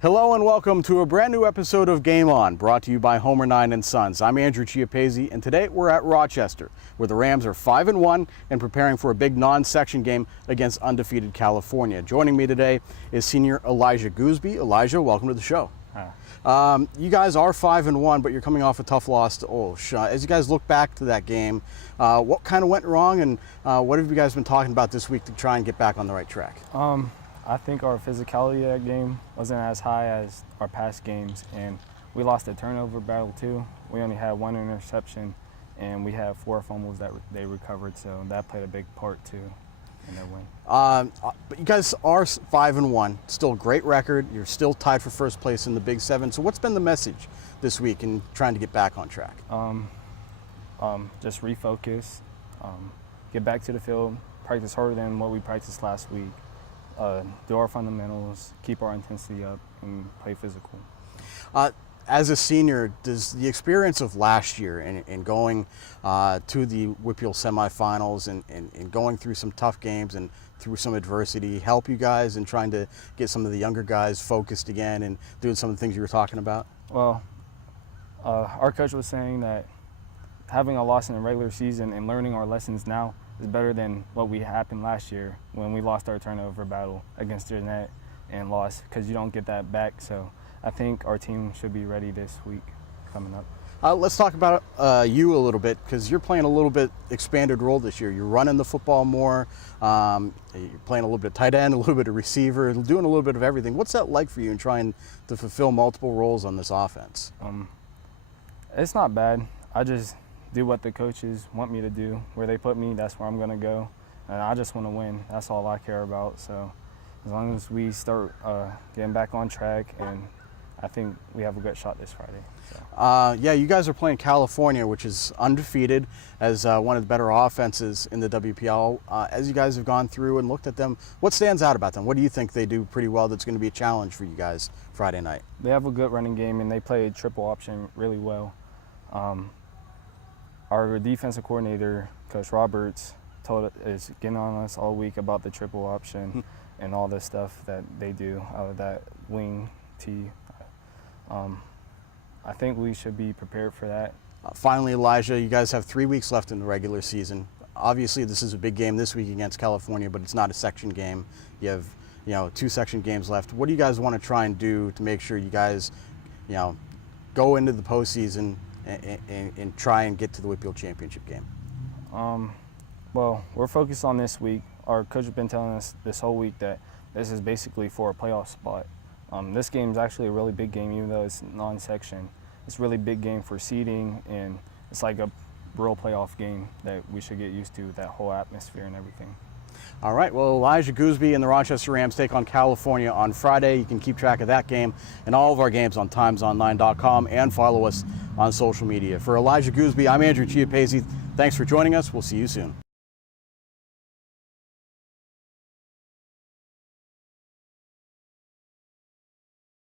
Hello and welcome to a brand new episode of Game On, brought to you by Homer 9 & Sons. I'm Andrew Chiappazzi, and today we're at Rochester, where the Rams are 5-1 and preparing for a big non-section game against undefeated California. Joining me today is senior Elijah Goosby. Elijah, welcome to the show. You guys are 5-1, but you're coming off a tough loss to Olsh. As you guys look back to that game, what kind of went wrong, and what have you guys been talking about this week to try and get back on the right track? I think our physicality that game wasn't as high as our past games, and we lost the turnover battle too. We only had one interception, and we had 4 fumbles that they recovered, so that played a big part too in their win. But you guys are 5-1, still a great record. You're still tied for first place in the Big 7. So what's been the message this week in trying to get back on track? Just refocus, get back to the field, practice harder than what we practiced last week. Do our fundamentals, keep our intensity up, and play physical. As a senior, does the experience of last year and going to the WPIAL semifinals and going through some tough games and through some adversity help you guys in trying to get some of the younger guys focused again and doing some of the things you were talking about? Well, our coach was saying that having a loss in the regular season and learning our lessons now is better than what happened last year when we lost our turnover battle against Jeanette and lost, because you don't get that back. So I think our team should be ready this week coming up. Let's talk about you a little bit, because you're playing a little bit expanded role this year. You're running the football more. You're playing a little bit tight end, a little bit of receiver, doing a little bit of everything. What's that like for you in trying to fulfill multiple roles on this offense? It's not bad. I just do what the coaches want me to do. Where they put me, that's where I'm going to go. And I just want to win. That's all I care about. So as long as we start getting back on track, and I think we have a good shot this Friday. So. Yeah, you guys are playing California, which is undefeated, as one of the better offenses in the WPL. As you guys have gone through and looked at them, what stands out about them? What do you think they do pretty well that's going to be a challenge for you guys Friday night? They have a good running game, and they play a triple option really well. Our defensive coordinator, Coach Roberts, is getting on us all week about the triple option and all the stuff that they do out of that wing T. I think we should be prepared for that. Finally, Elijah, you guys have 3 weeks left in the regular season. Obviously, this is a big game this week against California, but it's not a section game. You have 2 section games left. What do you guys want to try and do to make sure you guys, go into the postseason and try and get to the WPIAL championship game? Well, we're focused on this week. Our coach has been telling us this whole week that this is basically for a playoff spot. This game is actually a really big game, even though it's non-section. It's a really big game for seeding, and it's like a real playoff game that we should get used to, that whole atmosphere and everything. All right, well, Elijah Goosby and the Rochester Rams take on California on Friday. You can keep track of that game and all of our games on timesonline.com and follow us on social media. For Elijah Goosby, I'm Andrew Chiappazzi. Thanks for joining us. We'll see you soon.